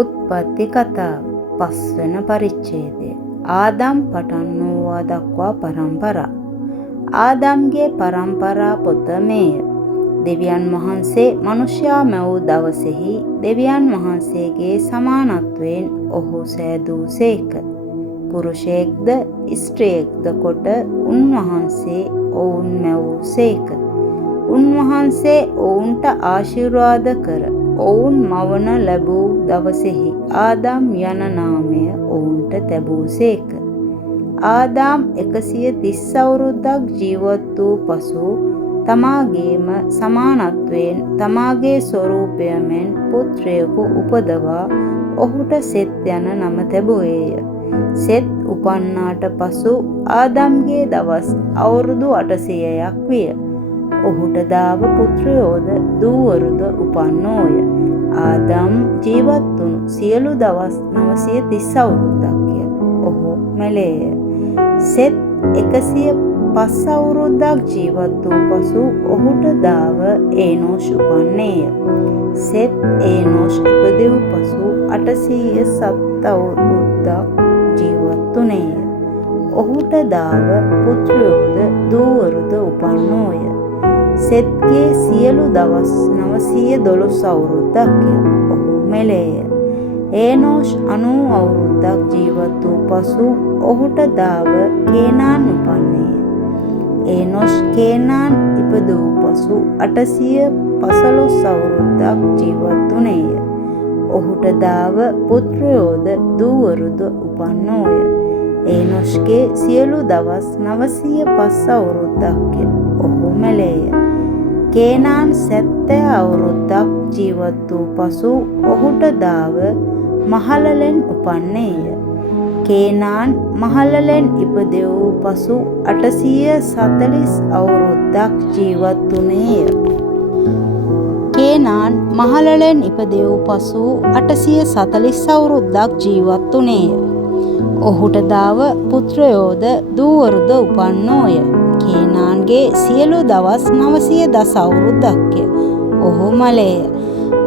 උත්පත්ති කතාව 5 වෙන පරිච්ඡේදය. ආදම් පටන් නොවා දක්වා පරම්පරා. ආදම්ගේ පරම්පරා පොත මේය. දෙවියන් වහන්සේ මනුෂ්‍යයා මැවූ දවසෙහි දෙවියන් වහන්සේගේ සමානත්වයෙන් ඔහු සෑදූසේක. පුරුෂයෙක්ද ස්ත්‍රියෙක්ද කොට උන්වහන්සේ ඔවුන් මැවූසේක. උන්වහන්සේ ඔවුන්ට ආශිර්වාද කර ඔවුන් මවන ලැබූ දවසෙහි ආදම් යන නාමය ඔවුන්ට තැබූසේක. ආදාම් 130 අවුරුද්දක් ජීවත් වූ පසු තමාගේම සමානත්වයෙන් තමාගේ ස්වරූපය මෙන් පුත්‍රයෙකු උපදවා ඔහුට සෙත් යන නම තැබුවේය. සෙත් උපන්නාට පසු ආදම්ගේ දවස් අවුරුදු 800ක් විය. ඔහුට දාව පුත්‍රයෝද දූවරුද උපන්නෝය. ආදම් ජීවත් වුණු සියලු දවස් 930 අවුරුද්දක්ය. ඔහු මැලේය. සෙත් 105 අවුරුද්දක් ජීවත් වූ පසු ඔහුට දාව ඒනෝෂ් උපන්නේය. සෙත් ඒනෝෂ් ඉපදෙව් පසු 807 අවුරුද්දක් ජීවත් වුණේය. ඔහුට දාව පුත්‍රයෝද දූවරුද උපන්නෝය. සෙත්ගේ සියලු දවස් 912 අවුරුද්දක්ය. ඔහු මැලේය. ඒනෝෂ් 90 අවුරුද්දක් ජීවත් වූ පසු ඔහුට දාව කේනාන් උපන්නේය. ඒනෝෂ් කේනාන් ඉපදූ පසු 815 අවුරුද්දක් ජීවත් වුණේය. ඔහුට දාව පුත්‍රයෝද දූවරුද උපන්නෝය. ඒනෝෂ්ගේ සියලු දවස් 905 අවුරුද්දක්ය. ඔහු මැලේය. කේනාන් 70 අවුරුද්දක් ජීවත් වූ පසු ඔහුට දාව මහලලෙන් උපන්නේය. කේනාන් මහලලෙන් ඉපදෙව් පසු 840 අවුරුද්දක් ජීවත් වුණේය. කේනාන් මහලලෙන් ඉපදෙව් පසු 840 අවුරුද්දක් ජීවත් වුණේය. ඔහුට දාව පුත්‍රයෝද දූවරුද උපන්නෝය. කේනාන්ගේ සියලු දවස් 910 අවුරුද්දක්ය. ඔහු මලේය.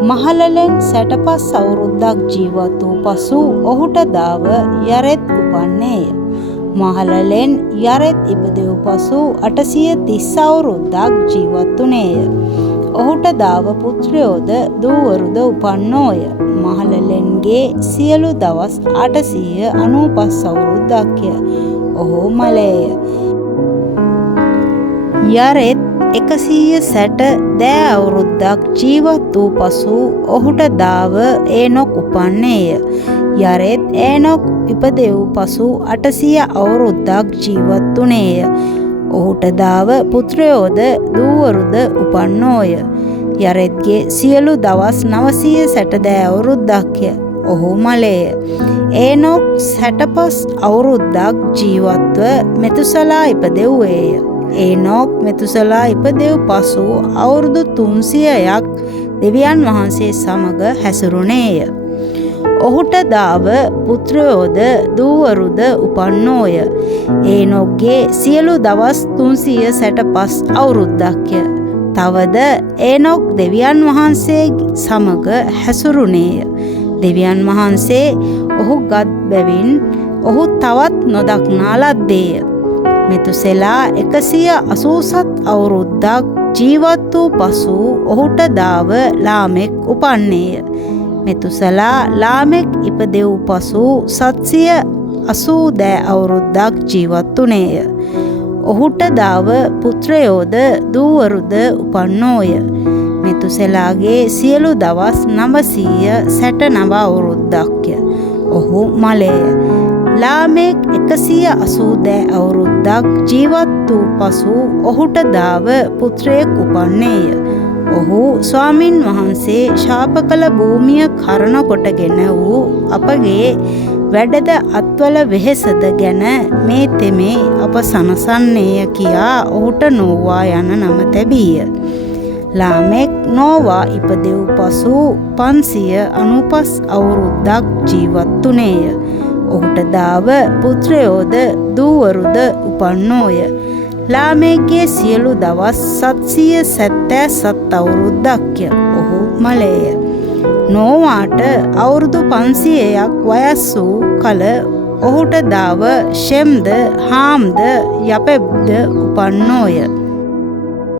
මහලලෙන් 65 අවුරුද්දක් ජීවත් වූ පසු ඔහුට දාව යරෙත් උපන්නේය. මහලලෙන් යරෙත් ඉපදෙව් පසු 830 අවුරුද්දක් ජීවත් වුණේය. ඔහුට දාව පුත්‍රයෝද දූවරුද උපන්නෝය. මහලලෙන්ගේ සියලු දවස් 895 අවුරුද්දක්ය. ඔහු මලේය. යරෙත් 160 අවුරුද්දක් ජීවත් වූ පසු ඔහුට දාව ඒනොක් උපන්නේය. යරෙත් ඒනොක් ඉපදෙව් පසු 800 අවුරුද්දක් ජීවත් වුණේය. ඔහුට දාව පුත්‍රයෝද දූවරුද උපන්නෝය. යරෙත්ගේ සියලු දවස් 960 අවුරුද්දක්ය. ඔහු මලේය. ඒනොක් 65 අවුරුද්දක් ජීවත්ව මෙතුසලා ඉපදෙව්වේය. ඒනොක් මෙතුසලා ඉපදෙව් පසු අවුරුදු 300ක් දෙවියන් වහන්සේ සමග හැසිරුණේය. ඔහුට දාව පුත්‍රයෝද දූවරුද උපන්නෝය. ඒනොක්ගේ සියලු දවස් 365 අවුරුද්දක්ය. තවද ඒනොක් දෙවියන් වහන්සේ සමග හැසිරුණේය. දෙවියන් වහන්සේ ඔහු ගත් බැවින් ඔහු තවත් නොදක්නා ලද්දේය. මෙතුසෙලා 187 අවුරුද්දක් ජීවත් වූ පසු ඔහුට දාව ලාමෙක් උපන්නේය. මෙතුසලා ලාමෙක් ඉපදෙව් පසු 780 අවුරුද්දක් ජීවත් වුණේය. ඔහුට දාව පුත්‍රයෝද දූවරුද උපන්නෝය. මෙතුසලාගේ සියලු දවස් 969 අවුරුද්දක්ය. ඔහු මලේය. ලාමෙක් 180 අවුරුද්දක් ජීවත් වූ පසු ඔහුට දාව පුත්‍රයෙක් උපන්නේය. ඔහු ස්වාමින් වහන්සේ ශාප කළ භූමිය කරන කොටගෙන වූ අපගේ වැඩද අත්වල වෙහෙසද ගැන මේ තෙමේ අප සනසන්නේය කියා ඔහුට නෝවා යන නම තැබීය. ලාමෙක් නෝවා ඉපදෙව් පසු 595 අවුරුද්දක් ජීවත් වුණේය. ඔහුට දාව පුත්‍රයෝද දූවරුද උපන්නෝය. ලාමෙක්ගේ සියලු දවස් 777 අවුරුද්දක්ය. ඔහු මලේය. නෝවාට අවුරුදු 500ක් වයස් වූ කල ඔහුට දාව ෂෙම්ද හාම්ද යපෙබ්ද උපන්නෝය.